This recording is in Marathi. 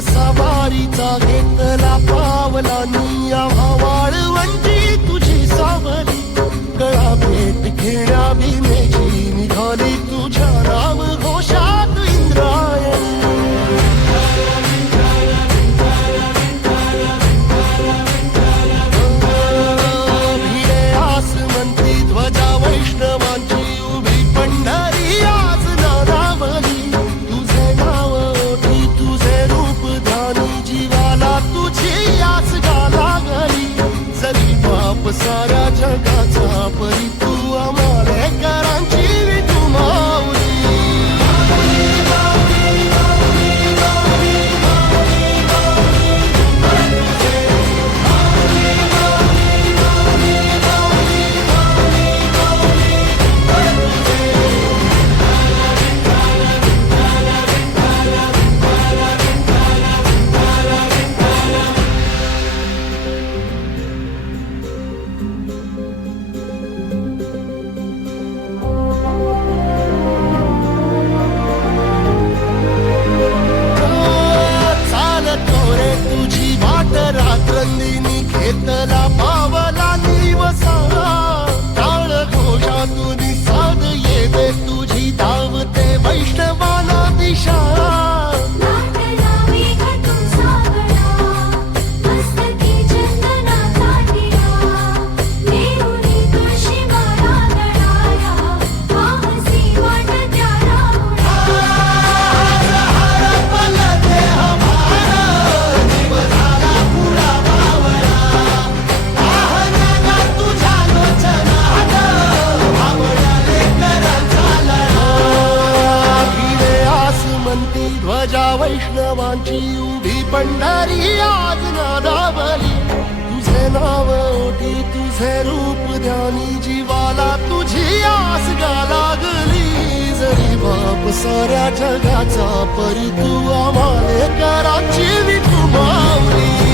सवारीचा घेतला पावलानी आम्हा वाळवंटी तुझी सावली गळा भेट घेण्या भीमेची निघाली तुझ्या नाम घोषात इंद्रायणी भिडे आसमंती ध्वजा वैष्णवांची उभी पंढरी आज नादावली तुझे नाव ओठी तुझे रूप ध्यानी जीवाला तुझी आस लागली जरी बाप साऱ्या जगाचा परी तू आमालेकरांची विठू माऊली रात्रंदिनी घेतला पावला निवसा टाळ घोषातून साध येते तुझी धावते वैष्णवाला दिशा ध्वजा वैष्णवांची उभी पंढरी आज नादावली तुझे नाव ओठी तुझे रूप ध्यानी जीवाला तुझी आस लागली जरी बाप साऱ्या जगाचा परी तू आमालेकरांची विठू माऊली